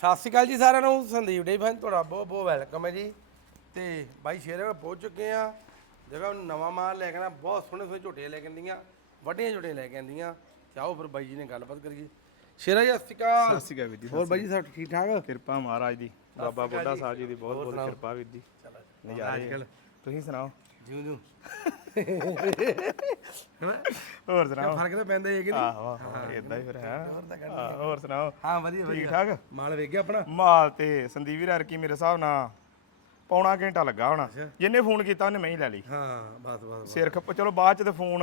ਸਤਿ ਸ਼੍ਰੀ ਅਕਾਲ ਜੀ ਸਾਰਿਆਂ ਨੂੰ। ਸੰਦੀਪ ਡੇ ਫੈਨ ਤੁਹਾਡਾ ਬਹੁਤ ਬਹੁਤ ਵੈਲਕਮ ਹੈ ਜੀ। ਤੇ ਬਾਈ ਸ਼ੇਰੇ ਕੋਲ ਪਹੁੰਚ ਚੁੱਕੇ ਆ ਜਗ੍ਹਾ ਨਵਾਂ ਮਾਲ ਲੈ ਕੇ ਆਣਾ ਬਹੁਤ ਸੋਹਣੇ ਸੋਹਣੇ ਝੋਟੇ ਲੈ ਕੇ ਆਂਦੀਆਂ ਵੱਡੀਆਂ ਝੋਟੇ ਲੈ ਕੇ ਆਂਦੀਆਂ ਆਓ ਫਿਰ ਬਾਈ ਜੀ ਨੇ ਗੱਲਬਾਤ ਕਰੀਏ। ਸ਼ੇਰਾ ਜੀ ਸਤਿ ਸ਼੍ਰੀ ਅਕਾਲ। ਸਤਿ ਸ਼੍ਰੀ ਅਕਾਲ ਵੀਰ ਜੀ ਹੋਰ ਬਾਈ ਜੀ ਸਭ ਠੀਕ ਠਾਕ? ਕਿਰਪਾ ਮਹਾਰਾਜ ਦੀ ਬਾਬਾ ਬੁੱਢਾ ਸਾਹਿਬ ਜੀ ਦੀ ਬਹੁਤ ਬਹੁਤ? ਕਿਰਪਾ ਵੀਰ ਜੀ। ਨਜ਼ਾਰੇ। ਤੁਸੀਂ ਸੁਣਾਓ। ਜਿਉਂ ਜਿਉਂ। ਹੋਰ ਸੁਣਾਓ? ਫ਼ਰਕ ਤਾਂ ਪੈਂਦਾ ਹੈ ਕਿ ਨਹੀਂ? ਆਹੋ ਇਦਾਂ ਹੀ। ਫਿਰ ਹੈ। ਆਹ, ਹੋਰ ਸੁਣਾਓ? ਹਾਂ ਵਧੀਆ ਠੀਕ ਵਧੀਆ। ਠਾਕ ਮਾਲ ਵੇਖ ਗਿਆ ਆਪਣਾ? ਮਾਲ ਤੇ ਸੰਦੀਪ ਵੀਰ ਹਰ ਕੀ ਮੇਰੇ ਹਿਸਾਬ ਨਾਲ ਪੌਣਾ ਘੰਟਾ ਲੱਗਾ ਹੋਣਾ। ਜਿੰਨੇ ਫੋਨ ਕੀਤਾ ਉਹਨੇ ਮੈਂ ਹੀ ਲੈ ਲਈ। ਹਾਂ ਬਸ ਬਸ ਸਿਰ ਖੱਪ ਚਲੋ ਬਾਅਦ ਚ ਤੇ ਫੋਨ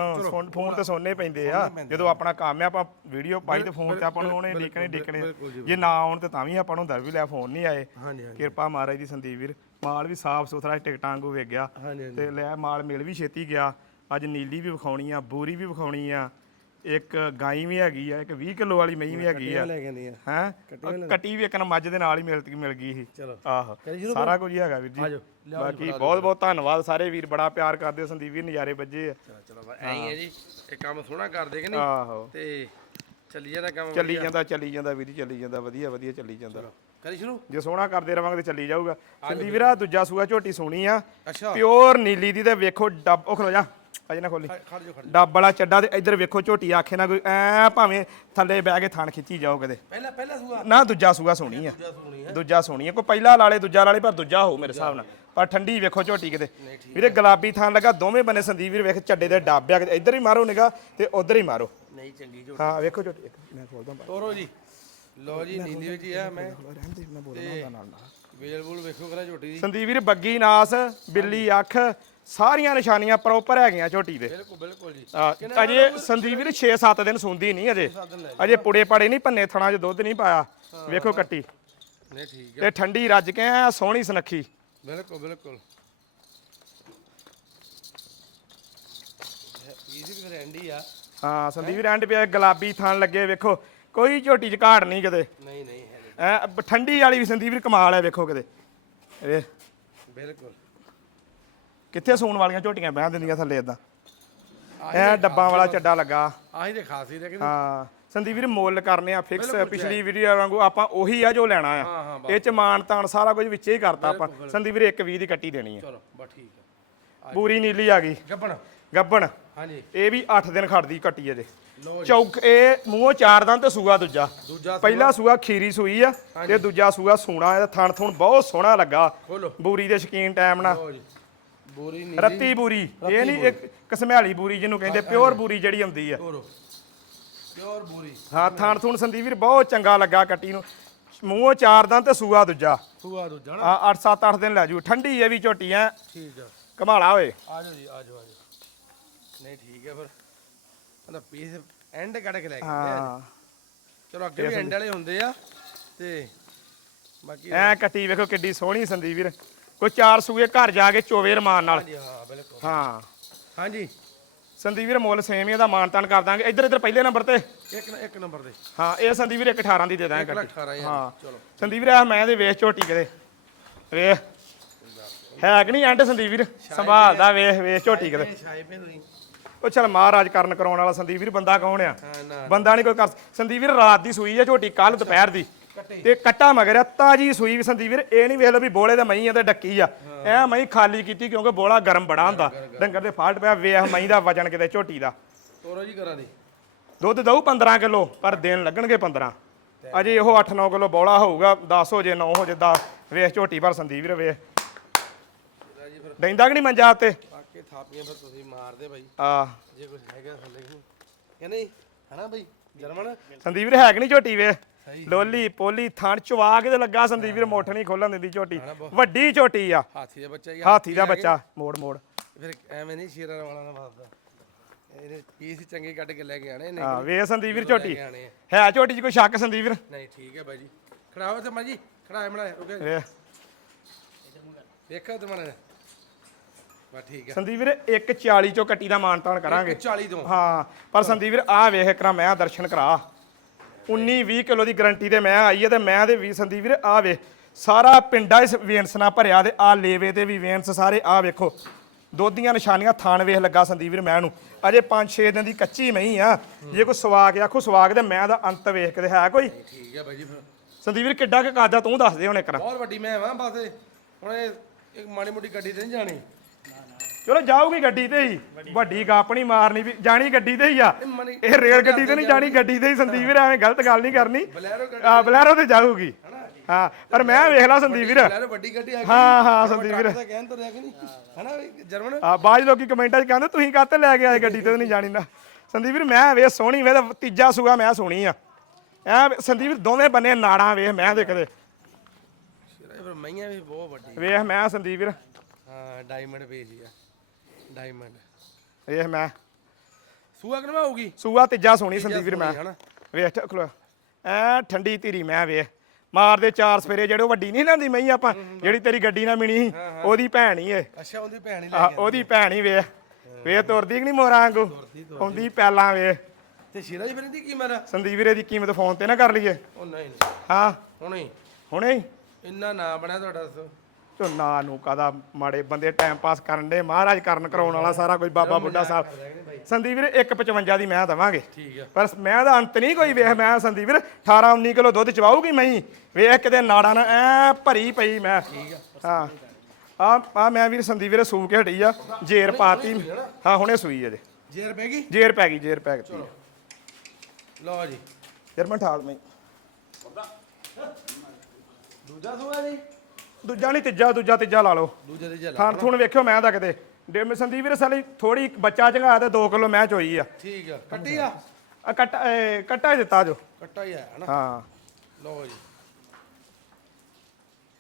ਫੋਨ ਤੇ ਸੁਣਨੇ ਪੈਂਦੇ ਆ। ਜਦੋਂ ਆਪਣਾ ਕੰਮ ਆ ਆਪਾਂ ਵੀਡੀਓ ਪਾਈ ਤੇ ਫੋਨ ਤੇ ਆਪਾਂ ਨੂੰ ਉਹਨੇ ਡਿੱਕਣੇ ਡਿੱਕਣੇ ਬਿਲਕੁਲ ਜੀ, ਜੇ ਨਾ ਆਉਣ ਤੇ ਤਾਂ ਵੀ ਆਪਾਂ ਨੂੰ ਹੁੰਦਾ ਵੀ ਲੈ ਫੋਨ ਨਹੀਂ ਆਏ। ਹਾਂਜੀ ਹਾਂਜੀ। ਕਿਰਪਾ ਮਹਾਰਾਜ ਦੀ ਸੰਦੀਪ ਵੀਰ। ਮਾਲ ਵੀ ਸਾਫ਼ ਸੁਥਰਾ ਟਿਕਟਾਂ ਵਾਂਗੂ ਵੇਖ ਗਿਆ ਹਾਂਜੀ ਹਾਂਜੀ। ਤੇ ਲੈ ਮਾਲ ਮਿਲ ਵੀ ਛੇਤੀ ਗਿਆ। ਅੱਜ ਨੀਲੀ ਵੀ ਵਿਖਾਉਣੀ ਆ ਬੂਰੀ ਵੀ ਵਿਖਾਉਣੀ ਆ। ਇੱਕ ਗਾਈ ਵੀ ਹੈਗੀ ਆ ਇੱਕ 20 ਕਿਲੋ ਵਾਲੀ ਮਹੀਂ ਵੀ ਹੈਗੀ ਆ। ਲੈ ਕੇ ਆਂਦੀਆਂ ਹੈ? ਕੱਟੀ ਵੀ ਇੱਕ ਨਾ ਮੱਝ ਦੇ ਨਾਲ ਹੀ ਮਿਲ ਮਿਲ ਗਈ ਸੀ। ਚਲੋ। ਆਹੋ। ਕਰੀ ਸ਼ੁਰੂ ਸਾਰਾ ਕੁਝ ਹੀ ਹੈਗਾ ਵੀਰ ਜੀ। ਬਾਕੀ ਬਹੁਤ ਬਹੁਤ ਧੰਨਵਾਦ ਸਾਰੇ ਵੀਰ ਬੜਾ ਪਿਆਰ ਕਰਦੇ ਹੋ, ਸੰਦੀਪ ਵੀਰ ਨਜ਼ਾਰੇ ਵੱਜੇ ਆ। ਚਲੋ ਚਲੋ ਐਂ ਹੀ ਹੈ ਜੀ ਇਹ ਕੰਮ ਸੋਹਣਾ ਕਰਦੇ ਕਿ ਨਹੀਂ? ਆਹੋ। ਤੇ ਚੱਲੀ ਜਾਂਦਾ ਕੰਮ ਚੱਲੀ ਜਾਂਦਾ ਚੱਲੀ ਜਾਂਦਾ ਵੀਰ ਜੀ ਚੱਲੀ ਜਾਂਦਾ ਵਧੀਆ ਵਧੀਆ ਚੱਲੀ ਜਾਂਦਾ। ਕਰੀ ਸ਼ੁਰੂ। ਜੇ ਸੋਹਣਾ ਕਰਦੇ ਰਵਾਂਗੇ ਤੇ ਚੱਲੀ ਜਾਊਗਾ। ਸੰਦੀਪ ਵੀਰਾ ਦੂਜਾ ਸੂਆ ਝੋਟੀ ਸੋਹਣੀ ਆ। ਅੱਛਾ। ਪਿਓਰ ਨੀਲੀ ਦੀ ਤੇ ਵੇਖੋ ਡੱਬ ਉਹ ਖਲੋ ਜਾ ਅਜੇ ਨਾ ਖੋਲੀ। ਡੱਬ ਵਾਲਾ ਚੱਡਾ ਤੇ ਇੱਧਰ ਵੇਖੋ ਝੋਟੀ ਆਖੇ ਨਾ ਕੋਈ ਐ ਭਾਵੇਂ ਥੱਲੇ ਬਹਿ ਕੇ ਥਣ ਖਿੱਚੀ ਜਾਓ ਕਦੇ ਪਹਿਲਾ ਪਹਿਲਾ ਸੂਆ? ਨਾ ਦੂਜਾ ਸੂਆ ਸੋਹਣੀ ਆ। ਦੂਜਾ ਹੈ ਸੋਹਣੀ ਆ। ਕੋਈ ਪਹਿਲਾ ਲਾਲੇ ਦੂਜਾ ਲਾਲੇ ਪਰ ਦੂਜਾ ਹੋਊ ਮੇਰੇ ਹਿਸਾਬ ਨਾਲ। ਪਰ ਠੰਡੀ ਵੇਖੋ ਝੋਟੀ ਕਿਤੇ। ਵੀਰੇ ਗੁਲਾਬੀ ਥਾਂ ਲੱਗਾ ਦੋਵੇਂ ਬੰਨੇ ਸੰਦੀਪ ਵੀਰ ਵੇਖ ਚੱਡੇ ਦੇ ਡੱਬ ਆ ਇੱਧਰ ਹੀ ਮਾਰੋ ਨਿਗਾ ਤੇ ਉਧਰ ਹੀ ਮਾਰੋ। ਨਹੀਂ ਚੰਗੀ ਜੋ ਹਾਂ ਵੇਖੋ ਝੋਟੀ। ਇੱਕ ਮੈਂ ਖੋਲਦਾ ਤੋਰੋ ਜੀ। ਲੋ ਜੀ ਨੀਲੀ ਵਿੱਚ ਹੀ ਆ ਮੈਂ। ਰਹਿੰਦੇ ਮੈਂ ਬੋਲਦਾ ਹੁੰਦਾ ਨਾਲ ਨਾਲ। ਵੇਲ ਬੂਲ ਵੇਖੋ ਕਰਾ ਝੋਟੀ ਦੀ। ਸੰਦੀਪ ਵੀਰ ਬੱਗੀ ਨਾਸ ਬਿੱਲੀ ਅੱਖ ਸਾਰੀਆਂ ਨਿਸ਼ਾਨੀਆਂ ਪ੍ਰੋਪਰ ਹੈਗੀਆਂ ਝੋਟੀ ਦੇ। ਬਿਲਕੁਲ ਬਿਲਕੁਲ ਜੀ। ਆ, ਅਜੇ ਸੰਦੀਪ ਵੀਰ 6-7 ਦਿਨ ਸੁੰਦੀ ਨਹੀਂ ਅਜੇ। ਅਜੇ ਪੁੜੇ ਪੜੇ ਨਹੀਂ ਭੰਨੇ ਥਣਾ 'ਚ ਦੁੱਧ ਨਹੀਂ ਪਾਇਆ। ਵੇਖੋ ਕੱਟੀ। ਨਹੀਂ ਠੀਕ ਹੈ ਤੇ ਠੰਡੀ ਰੱਜ ਕੇ ਸੋਹਣੀ ਸੁਨੱਖੀ। ਬਿਲਕੁਲ ਬਿਲਕੁਲ। ਇਹ ਵੀ ਫਿਰ ਐਂਡੀ ਆ। ਹਾਂ ਸੰਦੀਪ ਐਂਡ ਪਿਆ ਗੁਲਾਬੀ ਥਣ ਲੱਗੇ ਵੇਖੋ। ਕੋਈ ਝੋਟੀ 'ਚ ਘਾੜ ਨਹੀਂ ਕਿਤੇ। ਨਹੀਂ ਨਹੀਂ ਹੈ ਐ ਬ- ਠੰਡੀ ਵਾਲੀ ਵੀ ਸੰਦੀਪ ਵੀਰ ਕਮਾਲ ਹੈ ਵੇਖੋ ਕਿਤੇ। ਇਹ ਬਿਲਕੁਲ। ਕਿੱਥੇ ਸੂਣ ਵਾਲੀਆਂ ਝੋਟੀਆਂ ਬਹਿ ਦਿੰਦੀਆਂ ਥੱਲੇ ਇਦਾਂ ਐ ਡੱਬਾਂ ਵਾਲਾ ਚੱਡਾ ਲੱਗਾ। ਆਹੀ ਤੇ ਖਾਸੀ ਦੇ ਕਿ ਹਾਂ ਸੰਦੀਪ ਵੀਰ ਮੁੱਲ ਕਰਨੇ ਆ ਫਿਕਸ ਪਿਛਲੀ ਵੀਡੀਓ ਵਾਂਗੂ ਆਪਾਂ ਉਹੀ ਆ ਜੋ ਲੈਣਾ ਹਾਂ, ਆ ਹਾਂ, ਇਹ ਚ ਮਾਨ ਤਾਨ ਸਾਰਾ ਕੁਝ ਵਿੱਚੇ ਹੀ ਕਰਤਾ ਆਪਾਂ। ਸੰਦੀਪ ਵੀਰ ਇੱਕ 20 ਦੀ ਕੱਟੀ ਦੇਣੀ ਆ। ਚਲੋ ਬਸ ਠੀਕ ਹੈ ਪੂਰੀ ਨੀਲੀ ਆ ਗਈ। ਗੱਪਣ ਗੱਬਣ। ਹਾਂਜੀ। ਇਹ ਵੀ 8 ਦਿਨ ਖੜਦੀ ਕੱਟੀ ਅਜੇ। ਜੀ। ਚੌਕ ਇਹ ਮੂੰਹੋਂ ਚਾਰ ਦੰਦ ਤੇ ਸੂਆ ਦੂਜਾ। ਦੂਜਾ ਪਹਿਲਾ ਸੂਆ ਖੀਰੀ ਸੂਈ ਆ ਤੇ ਦੂਜਾ ਸੂਆ ਸੂਣਾ ਇਹਦਾ ਥਣ ਥੁਣ ਬਹੁਤ ਸੋਹਣਾ ਲੱਗਾ। ਖੋਲੋ। ਬੂਰੀ ਦੇ ਸ਼ਕੀਨ ਟਾਈਮ ਨਾਲ। ਲੋ ਜੀ। ਬੋਰੀ ਨੀ ਰੱਤੀ ਬੂਰੀ। ਇਹ ਨਹੀਂ ਇੱਕ ਕਸਮਿਆਲੀ ਬੂਰੀ ਜਿਹਨੂੰ ਕਹਿੰਦੇ ਪਿਓਰ ਬੂਰੀ ਜਿਹੜੀ ਆਉਂਦੀ ਆ। ਤੋਰੋ ਪਿਓਰ ਬੋਰੀ। ਹਾਂ ਥਣ ਥੁਣ ਸੰਦੀਪ ਵੀਰ ਬਹੁਤ ਚੰਗਾ ਲੱਗਾ ਕੱਟੀ ਨੂੰ। ਮੂੰਹੋਂ ਚਾਰ ਦੰਦ ਤੇ ਸੂਆ ਦੂਜਾ। ਸੂਆ ਦੂਜਾ ਨਾ। ਆ 8 7 8 ਦਿਨ ਲੈ ਜੂ। ਠੰਡੀ ਇਹ ਵੀ ਝੋਟੀ ਐ। ਠੀਕ ਆ। ਕਮਾਲਾ ਹੋਏ ਆ ਜਾਓ ਜੀ ਆ ਜਾਓ ਆ ਜਾਓ। ਨਹੀਂ ਠੀਕ ਹੈ ਫਿਰ। ਉਹਦਾ ਪੀਸ ਐਂਡ ਕੱਢ ਕੇ ਲੈ ਕੇ ਆ। ਹਾਂ। ਚਲੋ ਅੱਗੇ ਵੀ ਐਂਡ ਵਾਲੇ ਹੁੰਦੇ ਆ ਤੇ ਬਾਕੀ ਐ ਕੱਟੀ ਵੇਖੋ ਕਿੱਡੀ ਸੋਹਣੀ ਸੰਦੀਪ ਵੀਰ। ਕੋਈ ਚਾਰ ਸੂਏ ਘਰ ਜਾ ਕੇ ਚੋਵੇ ਰਮਾਨ ਨਾਲ। ਹਾਂਜੀ ਹਾਂ ਬਿਲਕੁਲ। ਹਾਂ। ਹਾਂਜੀ। ਸੰਦੀਪ ਵੀਰ ਮੁੱਲ ਸੇਮ ਹੀ ਇਹਦਾ ਮਾਨਤਾਨ ਕਰ ਦਾਂਗੇ। ਇੱਧਰ ਇੱਧਰ ਪਹਿਲੇ ਨੰਬਰ ਤੇ। ਇੱਕ ਨ- ਇੱਕ ਨੰਬਰ ਦੇ ਹਾਂ ਇਹ ਸੰਦੀਪ ਵੀਰ 118 ਦੀ ਦੇ ਦਾਂਗੇ ਇੱਕ ਲੱਖ ਕੱਟੀ 18000 ਹਾਂ। ਚਲੋ। ਸੰਦੀਪ ਵੀਰ ਆ ਮੈਂ ਦੇ ਵੇਖ ਝੋਟੀ ਕਿਤੇ। ਵੇਖ। ਹੈ ਕਿ ਨਹੀਂ ਐਂਡ ਸੰਦੀਪ ਵੀਰ? ਸੰਭਾਲਦਾ ਵੇਖ ਵੇਖ ਝੋਟੀ ਇਹ ਛਾਏ ਤੁਸੀਂ। ਉਹ ਚਲ ਮਹਾਰਾਜ ਕਰਨ ਕਰਾਉਣ ਵਾਲਾ ਸੰਦੀਪ ਵੀਰ ਬੰਦਾ ਕੌਣ ਆ? ਬੰਦਾ ਨਹੀਂ ਕੋਈ ਕਰ ਸੰਦੀਪ ਵੀਰ ਰਾਤ ਦੀ ਸੂਈ ਆ ਝੋਟੀ ਕੱਲ ਦੁਪਹਿਰ ਦੀ। ਤੇ ਕੱਟਾ ਮਗਰ ਆ ਤਾਜੀ ਸੂਈ ਵੀ ਸੰਦੀਪ ਵੀਰ ਇਹ ਨਹੀਂ ਵੇਖ ਲਓ ਵੀ ਬੋਲੇ ਦਾ ਮਹੀਂ ਆ ਤੇ ਡੱਕੀ ਆ। ਐ ਮਹੀਂ ਖਾਲੀ ਕੀਤੀ ਕਿਉਂਕਿ ਬੋਲਾ ਗਰਮ ਬੜਾ ਹੁੰਦਾ। ਡੰਗਰ ਦੇ ਫਾਲਟ ਪਿਆ ਵੇਖ ਮਹੀਂ ਦਾ ਵਜਨ ਕਿਤੇ ਝੋਟੀ ਦਾ। ਤੋਰੋ ਜੀ ਕਰਾਂ ਦੀ। ਦੁੱਧ ਦਊ 15 ਕਿਲੋ ਪਰ ਦਿਨ ਲੱਗਣਗੇ 15 ਅਜੇ ਇਹੋ 8-9 ਕਿਲੋ ਬੋਲਾ ਹੋਊਗਾ 10 ਹੋ ਜੇ 9 ਹੋ ਜੇ 10 ਵੇਖ ਝੋਟੀ ਪਰ ਸੰਦੀਪ ਵੀਰ ਵੇਖ। ਡੈਂਦਾ ਕਿ ਨਹੀਂ ਮੰਜਾ ਉੱਤੇ? ਪਾਕੇ ਥਾਪੀਆਂ ਫਿਰ ਤੁਸੀਂ ਮਾਰਦੇ ਬਾਈ। ਆ। ਜੇ ਕੁਝ ਹੈਗਾ ਥੱਲੇ ਕਿ ਨਹੀਂ ਕਿ ਨਹੀਂ? ਹਨਾ ਬਾਈ? ਜਰਮਨ? ਸੰਦੀਪ ਵੀਰ ਹੈ ਕਿ ਨਹੀਂ ਝੋਟੀ ਵੇ। ਲੋਲੀ ਪੋਲੀ ਥਣ ਚਵਾ ਕੇ ਤੇ ਲੱਗਾ ਸੰਦੀਪ ਵੀਰ ਮੁੱਠ ਨਹੀਂ ਖੋਲਣ ਦਿੰਦੀ ਝੋਟੀ। ਵੱਡੀ ਝੋਟੀ ਆ। ਹਾਥੀ ਦਾ ਬੱਚਾ ਹੀ ਹਾਥੀ ਦਾ ਬੱਚਾ। ਮੋੜ ਮੋੜ। ਫਿਰ ਐਵੇਂ ਨਹੀਂ ਸ਼ੇਰਾਂ ਵਾਲਾ ਨਾ ਵਾਪਦਾ ਇਹਨੇ ਪੀਸ ਚੰਗੇ ਕੱਢ ਕੇ ਲੈ ਕੇ ਆਣੇ ਨੇ ਹਾਂ ਵੇ ਸੰਦੀਪ ਵੀਰ ਝੋਟੀ। ਕੇ। ਹੈ ਝੋਟੀ 'ਚ ਕੋਈ ਸ਼ੱਕ ਸੰਦੀਪ ਵੀਰ? ਨਹੀਂ ਠੀਕ ਹੈ ਬਾਈ ਜੀ। ਖੜਾਓ ਤੇ ਮਾਜੀ ਖੜਾਏ ਮੜਾ ਰੁਕੇ ਵੇਖੋ ਤੇ ਮੜਾ ਬਾ ਠੀਕ ਹੈ ਸੰਦੀਪ ਵੀਰ 140 ਚੋਂ ਕੱਟੀ ਦਾ ਮਾਨਤਾਨ ਕਰਾਂਗੇ। 40 ਤੋਂ। ਹਾਂ ਪਰ ਸੰਦੀਪ ਵੀਰ ਆ ਵੇਖ ਕਰਾ ਮੈਂ ਦਰਸ਼ਨ ਕਰਾ। 19 20 ਕਿਲੋ ਦੀ ਗਰੰਟੀ ਤੇ ਮੈਂ ਆਈ ਹੈ ਤੇ ਮੈਂ ਦੇ ਵੀ ਸੰਦੀਪ ਵੀਰ ਆ ਵੇ ਸਾਰਾ ਪਿੰਡਾ ਇਸ ਵੇਨਸ ਨਾਲ ਭਰਿਆ ਤੇ ਆ ਲੇਵੇ ਤੇ ਵੀ ਵੇਨਸ ਸਾਰੇ ਆ ਵੇਖੋ। ਦੁੱਧ ਦੀਆਂ ਨਿਸ਼ਾਨੀਆਂ ਥਾਣ ਵੇਖ ਲੱਗਾ ਸੰਦੀਪ ਵੀਰ ਮੈਂ ਨੂੰ। ਅਜੇ 5-6 ਦਿਨ ਦੀ ਕੱਚੀ ਮਹੀਂ ਆ। ਜੇ ਕੋਈ ਸਵਾਗ ਆਖੋ ਸਵਾਗ ਤੇ ਮੈਂ ਦਾ ਅੰਤ ਵੇਖ ਕੇ ਤੇ ਹੈ ਕੋਈ। ਠੀਕ ਹੈ ਬਾਈ ਜੀ ਸੰਦੀਪ ਵੀਰ ਕਿੱਡਾ ਕੁ ਕਾਦਾ ਤੂੰ ਦੱਸ ਦੇ ਹੁਣ ਇੱਕ ਰਾਂ ਬਹੁਤ ਵੱਡੀ ਮੈਂ ਵਾਂ ਬਸ। ਹੁਣ ਇਹ ਇੱਕ ਮਾੜੀ ਮੋਟੀ ਗੱਡੀ ਤੇ ਨਹੀਂ ਜਾਣੀ। ਚਲੋ ਜਾਊਗੀ ਗੱਡੀ ਤੇ ਹੀ। ਵੱਡੀ ਗਾਪਣੀ ਮਾਰਨੀ ਵੀ ਜਾਣੀ ਗੱਡੀ ਤੇ ਹੀ ਆ। ਇਹ ਰੇਲ ਗੱਡੀ ਤੇ ਨਹੀਂ ਜਾਣੀ ਗੱਡੀ ਤੇ ਹੀ ਸੰਦੀਪ ਵੀਰ ਐਵੇਂ ਗਲਤ ਗੱਲ ਨਹੀਂ ਕਰਨੀ। ਬਲੈਰੋ ਗੱਡੀ ਆ ਬਲੈਰੋ ਤੇ ਜਾਊਗੀ। ਹਾਂ ਪਰ ਮੈਂ ਵੇਖ ਲਾ ਸੰਦੀਪ ਵੀਰ। ਬਲੈਰੋ ਵੱਡੀ ਗੱਡੀ ਆ ਗਈ ਹਾਂ ਹਾਂ ਸੰਦੀਪ ਵੀਰ। ਤਾਂ ਕਹਿਣ ਤੋਂ ਰਿਹਾ ਕਿ ਨਹੀਂ? ਹਨਾ ਵੀ ਜਰਮਨ? ਆ ਬਾਜ ਲੋਕੀ ਕਮੈਂਟਾਂ 'ਚ ਕਹਿੰਦੇ ਤੁਸੀਂ ਕਾਹਤੇ ਲੈ ਕੇ ਆਏ ਗੱਡੀ ਤੇ? ਨਹੀਂ ਜਾਣੀ ਨਾ। ਸੰਦੀਪ ਵੀਰ ਮੈਂ ਵੇ ਸੋਹਣੀ ਵੇ ਤੀਜਾ ਸੂਆ ਮੈਂ ਸੋਹਣੀ ਆ। ਐ ਸੰਦੀਪ ਵੀਰ ਦੋਵੇਂ ਬੰਨੇ ਨਾੜਾਂ ਵੇਖ ਮੈਂ ਦੇ। ਕਦੇ ਇਹ ਫਿਰ ਮਈਆਂ ਵੀ ਬਹੁਤ ਵੱਡੀ। ਵੇਖ ਮੈਂ ਸੰਦੀਪ ਵੀਰ। ਹਾਂ ਡਾਇਮੰਡ ਪੇਜ ਆ। ਡਾਇਮੰਡ ਵੇਖ ਮੈਂ। ਸੂਆ ਕਿਨਵਾ ਹੋਊਗੀ ਸੂਆ ਤੀਜਾ ਸੋਹਣੀ ਸੰਦੀਪ ਵੀਰ ਮੈਂ। ਹਨਾ? ਵੇਖ ਖਲੋ। ਐ ਠੰਡੀ ਧੀਰੀ ਮੈਂ ਵੇਖ। ਮਾਰਦੇ ਚਾਰ ਸਫੇਰੇ ਜਿਹੜੇ ਵੱਡੀ ਨਹੀਂ ਲੈਂਦੀ ਮਈ ਆਪਾਂ ਜਿਹੜੀ ਤੇਰੀ ਗੱਡੀ ਨਾਲ ਮਿਣੀ ਉਹਦੀ ਭੈਣ ਹੀ ਏ। ਅੱਛਾ ਉਹਦੀ ਭੈਣ ਹੀ ਲੈ ਉਹਦੀ ਭੈਣ ਹੀ ਵੇਖ। ਵੇਖ ਤੁਰਦੀ ਕਿ ਨਹੀਂ ਮੋਰਾਂ ਵਾਂਗੂ? ਆਉਂਦੀ ਪੈਲਾਂ ਵੇਖ। ਤੇ ਸ਼ੀਰਾ ਜੀ ਫਿਰ ਇਹਦੀ ਕੀ ਮੇਰਾ ਸੰਦੀਪ ਵੀਰੇ ਦੀ ਕੀਮਤ ਫੋਨ ਤੇ ਨਾ ਕਰ ਲਈਏ। ਉਹ ਨਹੀਂ। ਹਾਂ। ਹੁਣੇ ਹੁਣੇ ਇੰਨਾ ਨਾ ਬਣਿਆ ਤੁਹਾਡਾ ਦੱਸੋ। ਝੋਨਾ ਨੂੰ ਕਾਦਾ ਮਾੜੇ ਬੰਦੇ ਟਾਈਮ ਪਾਸ ਕਰਨ ਦੇ। ਮਹਾਰਾਜ ਕਰਨ ਕਰਾਉਣ ਵਾਲਾ ਸਾਰਾ ਕੁਝ ਬਾਬਾ ਬੁੱਢਾ ਸਾਹਿਬ। ਸੰਦੀਪ ਵੀਰ 155 ਦੀ ਮੈਂ ਦਵਾਂਗੇ। ਠੀਕ ਪਰ ਮੈਂ ਦਾ ਅੰਤ ਨਹੀਂ ਕੋਈ ਵੇਖ ਮੈਂ ਸੰਦੀਪ ਵੀਰ 18 19 ਕਿਲੋ ਦੁੱਧ ਚਵਾਊਗੀ ਮੈਂ ਵੇਖ ਕਿਤੇ ਨਾੜਾਂ ਨਾਲ ਐ ਭਰੀ ਪਈ ਮੈਂ। ਠੀਕ ਆ। ਹਾਂ। ਆ ਆ ਮੈਂ ਵੀਰ ਸੰਦੀਪ ਵੀਰ ਸੂ ਕੇ ਹਟੀ ਆ ਜੇਰ ਪਾਤੀ। ਹਾਂ ਹੁਣੇ ਸੂਈ ਅਜੇ ਜੇਰ ਪੈ ਗਈ? ਜੇਰ ਪੈ ਗਈ ਜੇਰ ਪੈ ਗਈ। ਲਓ ਜੀ। ਯਾਰ ਮੈਂ ਠਾਲ ਮੈਂ ਦੂਜਾ ਸੂਆ ਜੀ? ਦੂਜਾ ਨਹੀਂ ਤੀਜਾ ਦੂਜਾ ਤੀਜਾ ਲਾ ਲਓ। ਦੂਜੇ ਦੇ ਜਲਾ ਥਾਣ ਥੂਣ ਵੇਖਿਓ ਮੈਂ ਤਾਂ ਕਿਤੇ। ਡੇ ਮੈਂ ਸੰਦੀਪ ਵੀਰ ਸਾਲੀ ਥੋੜੀ ਬੱਚਾ ਚੰਗਾ ਤੇ 2 ਕਿਲੋ ਮੈਂ ਚੋਈ ਆ। ਠੀਕ ਆ। ਕੱਟੀ ਆ? ਆ ਕੱਟਾ ਇਹ ਕੱਟਾ ਹੀ ਦਿੱਤਾ ਜੋ। ਕੱਟਾ ਹੀ ਆਇਆ ਹਨਾ ਹਾਂ। ਲਓ ਜੀ।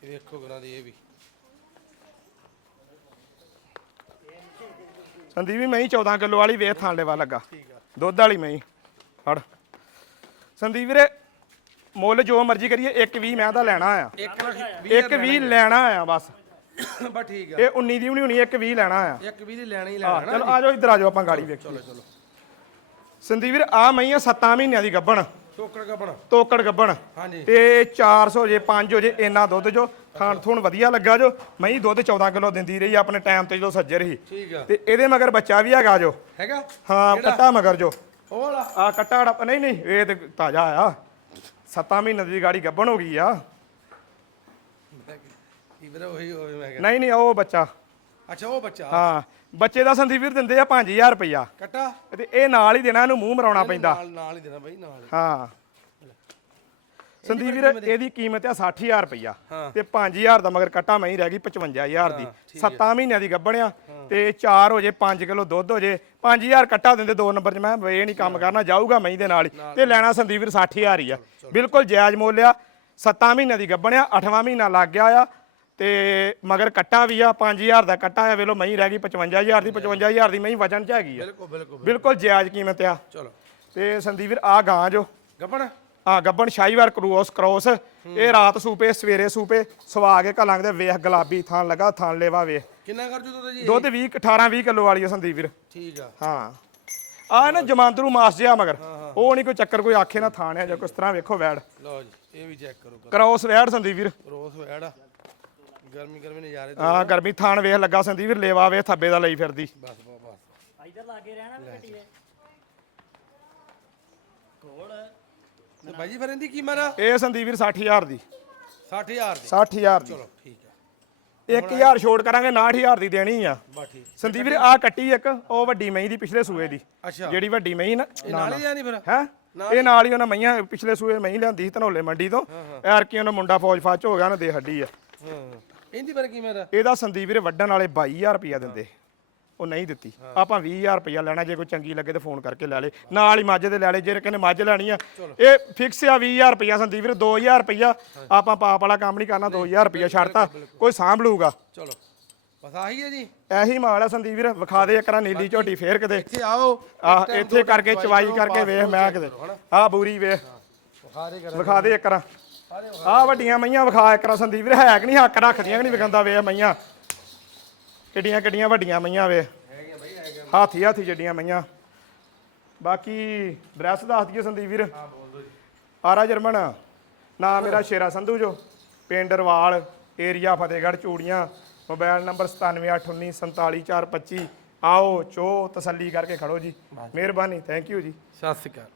ਇਹ ਵੇਖੋ ਗਰਾਂ ਦੀ ਇਹ ਵੀ। ਸੰਦੀਪ ਵੀ ਮੈਂ 14 ਕਿਲੋ ਵਾਲੀ ਵੇਖ ਥਾਂ ਲੈਵਾ ਲੱਗਾ। ਠੀਕ ਆ। ਦੁੱਧ ਵਾਲੀ ਮੈਂ ਫੜ। ਸੰਦੀਪ ਵੀਰੇ ਮੁੱਲ ਜੋ ਮਰਜ਼ੀ ਕਰੀਏ ਇੱਕ 20 ਮੈਂ ਤਾਂ ਲੈਣਾ ਆ। ਇੱਕ ਲੱਖ ਇੱਕ 20 ਲੈਣਾ ਆ ਬਸ। ਬਸ ਠੀਕ ਆ। ਇਹ 19 ਦੀ ਵੀ ਨਹੀਂ ਹੋਣੀ ਇੱਕ 20 ਲੈਣਾ ਆ। ਇੱਕ ਵੀ ਦੀ ਲੈਣੀ ਹੀ ਲੈਣਾ ਚਲੋ ਆ ਜਾਓ ਇੱਧਰ ਆ ਜਾਓ ਆਪਾਂ ਗਾੜੀ ਵੇਖੀਏ ਚਲੋ ਚਲੋ। ਸੰਦੀਪ ਵੀਰ ਆ ਮੈਂ ਆ 7 ਮਹੀਨਿਆਂ ਦੀ ਗੱਬਣ। ਟੋਕਰ ਕਪਣਾ ਤੋਕੜ ਗੱਬਣ। ਹਾਂਜੀ। ਤੇ 400 ਜੇ 5 ਹੋ ਜੇ ਇੰਨਾ ਦੁੱਧ ਜੋ। ਖਾਣ ਥੂਣ ਵਧੀਆ ਲੱਗਾ ਜੋ। ਮੈਂ ਦੁੱਧ 14 ਕਿਲੋ ਦਿੰਦੀ ਰਹੀ ਆਪਣੇ ਟਾਈਮ ਤੇ ਜਦੋਂ ਸੱਜਰ ਸੀ ਠੀਕ ਆ। ਤੇ ਇਹਦੇ ਮਗਰ ਬੱਚਾ ਵੀ ਹੈਗਾ ਜੋ। ਹੈਗਾ? ਹਾਂ ਕੱਟਾ ਮਗਰ ਜੋ। ਉਹ ਵਾਲਾ? ਆ ਕੱਟਾ ਨਹੀਂ ਨਹੀਂ ਇਹ ਤੇ ਤਾਜ਼ਾ ਆ। 7 ਮਹੀਨੇ ਦੀ ਗਾੜੀ ਗੱਬਣ ਹੋ ਗਈ ਆ। ਕੀ ਵੀਰੇ ਉਹੀ ਹੋਵੇ ਮੈਂ ਕਿਹਾ। ਨਹੀਂ ਨਹੀਂ ਉਹ ਬੱਚਾ। ਅੱਛਾ ਉਹ ਬੱਚਾ? ਹਾਂ ਬੱਚੇ ਦਾ ਸੰਦੀਪ ਵੀਰ ਦਿੰਦੇ ਆ 5000 ਰੁਪਇਆ ਕੱਟਾ? ਤੇ ਇਹ ਨਾਲ ਹੀ ਦੇਣਾ ਇਹਨੂੰ ਮੂੰਹ ਮਰਾਉਣਾ ਪੈਂਦਾ। ਨਾਲ ਨਾਲ ਹੀ ਦੇਣਾ ਬਾਈ ਨਾਲ ਹੀ। ਹਾਂ। ਸੰਦੀਪ ਵੀਰ ਇਹਦੀ ਕੀਮਤ ਆ 60000 ਰੁਪਇਆ ਹਾਂ। ਤੇ 5000 ਦਾ ਮਗਰ ਕੱਟਾ ਮੈਂ ਹੀ ਰਹਿ ਗਈ 55000 ਦੀ। ਹਾਂ, ਠੀਕ 7 ਮਹੀਨਿਆਂ ਦੀ ਗੱਬਣਿਆ ਤੇ 4 ਹੋ ਜੇ 5 ਕਿਲੋ ਦੁੱਧ ਹੋ ਜੇ 5000 ਕੱਟਾ ਦਿੰਦੇ ਦੋ ਨੰਬਰ 'ਚ। ਮੈਂ ਇਹ ਨਹੀਂ ਕੰਮ ਕਰਨਾ ਜਾਊਗਾ ਮੈਂ ਹੀ ਦੇ ਨਾਲ ਹੀ। ਤੇ ਲੈਣਾ ਸੰਦੀਪ ਵੀਰ 60000 ਹੀ ਆ। ਬਿਲਕੁਲ ਜਾਇਜ਼ ਮੁੱਲ ਆ। 7 ਮਹੀਨਿਆਂ ਦੀ ਗੱਬਣਿਆ 8ਵਾਂ ਮਹੀਨਾ ਲੱਗ ਗਿਆ ਆ। ਤੇ ਮਗਰ ਕੱਟਾ ਵੀ ਆ 5000 ਦਾ ਕੱਟਾ ਆ। ਵੇਲੋ ਮੈਂ ਹੀ ਰਹਿ ਗਈ 55000 ਦੀ 55000 ਦੀ ਮੈਂ ਹੀ ਵਜਨ ਚ ਹੈਗੀ ਆ। ਬਿਲਕੁਲ ਬਿਲਕੁਲ ਬਿਲਕੁਲ। ਜਾਇਜ਼ ਕੀਮਤ ਆ। ਚਲੋ। ਤੇ ਸੰਦੀਪ ਵੀਰ ਆ ਗਾਂ ਜੋ। ਗੱਪਣ ਆ ਗੱਬਣ ਸ਼ਾਹੀਵਾਰ ਕਰੋਸ ਕ੍ਰੋਸ। ਇਹ ਰਾਤ ਸੂਪੇ ਸਵੇਰੇ ਸੂਪੇ ਸਵਾ ਕੇ ਕਲਾਂਗ ਦੇ ਵੇਖ ਗੁਲਾਬੀ ਥਾਂ ਲਗਾ ਥਾਂ ਲੇਵਾ ਵੇਖ। ਕਿੰਨਾ ਕਰ ਜੂ ਜੀ ਦੁੱਧ 20 18 20 ਕਿਲੋ ਵਾਲੀ ਆ ਸੰਦੀਪ ਵੀਰ। ਠੀਕ ਆ। ਹਾਂ। ਆ ਨਾ ਜਮਾਂਦਰੂ ਮਾਸ ਜਿਆ ਮਗਰ। ਉਹ ਨਹੀਂ ਕੋਈ ਚੱਕਰ ਕੋਈ ਆਖੇ ਨਾ ਥਾਣਿਆ ਜਾਂ ਕਿਸ ਤਰ੍ਹਾਂ ਵੇਖੋ ਵੈੜ। ਲਓ ਜੀ ਇਹ ਵੀ ਚੈੱਕ ਕਰੋ ਕਰ। ਕ੍ਰੋਸ ਵੈੜ ਸੰਦੀਪ ਵੀਰ। ਰੋਸ ਹੋਇਆ ਗਰਮੀ ਗਰਮੀ ਨਜ਼ਾਰੇ ਆ ਗਰਮੀ ਥਾਣ ਵੇਖ ਲੱਗਾ ਸੰਦੀਪ ਵੀਰ ਲੇਵਾ ਵੇ ਥੱਬੇ ਦਾ ਲਈ ਫਿਰਦੀ। ਬਸ ਬਸ ਬਸ। ਇਧਰ ਲਾਗੇ ਰਹਿਣਾ ਵੀ ਘਟੀ ਦੇ ਕੋਲ ਤੇ ਬਾਈ ਜੀ ਫਿਰ ਇਹਦੀ ਕੀ ਮਾਰਾ? ਇਹ ਸੰਦੀਪ ਵੀਰ 60000 ਦੀ। 60000 ਦੀ। 60000 ਦੀ। ਚਲੋ ਠੀਕ ਆ। 1000 ਛੋੜ ਕਰਾਂਗੇ 69000 ਦੀ ਦੇਣੀ ਆ। ਠੀਕ। ਸੰਦੀਪ ਵੀਰ ਆ ਕੱਟੀ ਇੱਕ ਉਹ ਵੱਡੀ ਮਹੀਂ ਦੀ ਪਿਛਲੇ ਸੂਏ ਦੀ। ਅੱਛਾ। ਜਿਹੜੀ ਵੱਡੀ ਮਹੀਂ ਨਾ ਇਹ ਨਾਲ ਹੀ ਜਾਣੀ ਫਿਰ? ਹੈ? ਇਹ ਨਾਲ ਹੀ ਉਹਨਾਂ ਮਈਆਂ ਪਿਛਲੇ ਸੂਏ ਮਹੀਂ ਲਿਆਂਦੀ ਸੀ ਧਨੌਲੇ ਮੰਡੀ ਤੋਂ। ਐਰ ਕੀ ਉਹਨਾਂ ਮੁੰਡਾ ਫੌਜ ਫਾਚ ਹੋ ਗਿਆ ਨਾ ਦੇ ਹੱਡੀ ਆ। ਹਾਂ। ਇਹਦੀ ਫਿਰ ਕੀ ਮਾਰਾ? ਇਹਦਾ ਸੰਦੀਪ ਵੀਰੇ ਵੱਢਣ ਵਾਲੇ 22000 ਰੁਪਇਆ ਦਿੰਦੇ। ਉਹ ਨਹੀਂ ਦਿੱਤੀ। ਆਪਾਂ 20000 ਰੁਪਇਆ ਲੈਣਾ ਜੇ ਕੋਈ ਚੰਗੀ ਲੱਗੇ ਤੇ ਫੋਨ ਕਰਕੇ ਲੈ ਲੇ। ਨਾਲ ਹੀ ਮੱਝ ਦੇ ਲੈ ਲੇ ਜੇ ਕਹਿੰਦੇ ਮੱਝ ਲੈਣੀ ਆ। ਇਹ ਫਿਕਸ ਆ 20000 ਰੁਪਇਆ ਸੰਦੀਪ ਵੀਰੇ 2000 ਰੁਪਇਆ। ਆਪਾਂ ਪਾਪ ਵਾਲਾ ਕੰਮ ਨਹੀਂ ਕਰਨਾ 2000 ਰੁਪਇਆ ਛੱਡਤਾ। ਕੋਈ ਸਾਂਭ ਲੂਗਾ ਚਲੋ। ਬਸ ਆਹੀ ਹੈ ਜੀ। ਇਹੀ ਮਾਲ ਆ ਸੰਦੀਪ ਵੀਰ ਵਿਖਾ ਦੇ ਇੱਕ ਰਾਂ ਨੀਲੀ ਝੋਟੀ ਫੇਰ ਕਿਤੇ। ਇੱਥੇ ਆਓ ਆ ਇੱਥੇ ਕਰਕੇ ਚਵਾਈ ਕਰਕੇ ਵੇਖ ਮੈਂ ਕਿਤੇ। ਆ ਬੂਰੀ ਵੇਖ। ਵਿਖਾ ਦੇ ਇੱਕ ਰਾਂ ਆ ਵੱਡੀਆਂ ਮਈਆਂ ਵਿਖਾ ਇੱਕ ਰਾਂ ਸੰਦੀਪ ਵੀਰ ਹੈ ਕਿ ਨਹੀਂ? ਹੱਕ ਰੱਖਦੀਆਂ ਕਿ ਨਹੀਂ ਵਿਖਾਉਂਦਾ ਵੇਖ ਮਈਆਂ? ਕਿੱਡੀਆਂ ਕਿੱਡੀਆਂ ਵੱਡੀਆਂ ਮਈਆਂ ਵੇ। ਹਾਥੀ ਹਾਥੀ ਜੱਡੀਆਂ ਮਈਆਂ। ਬਾਕੀ ਡਰੈਸ ਦੱਸ ਦਈਏ ਸੰਦੀਪ ਵੀਰ। ਆਰਾ ਜਰਮਨ ਨਾਮ ਮੇਰਾ ਸ਼ੇਰਾ ਸੰਧੂ ਜੋ। ਪਿੰਡ ਰਵਾਲ area Fatehgarh Churian. Mobile number 9781947425 ਆਓ ਚੋ ਤਸੱਲੀ ਕਰਕੇ ਖੜੋ ਜੀ। ਮਿਹਰਬਾਨੀ ਥੈਂਕ ਯੂ ਜੀ। ਸਤਿ ਸ਼੍ਰੀ ਅਕਾਲ।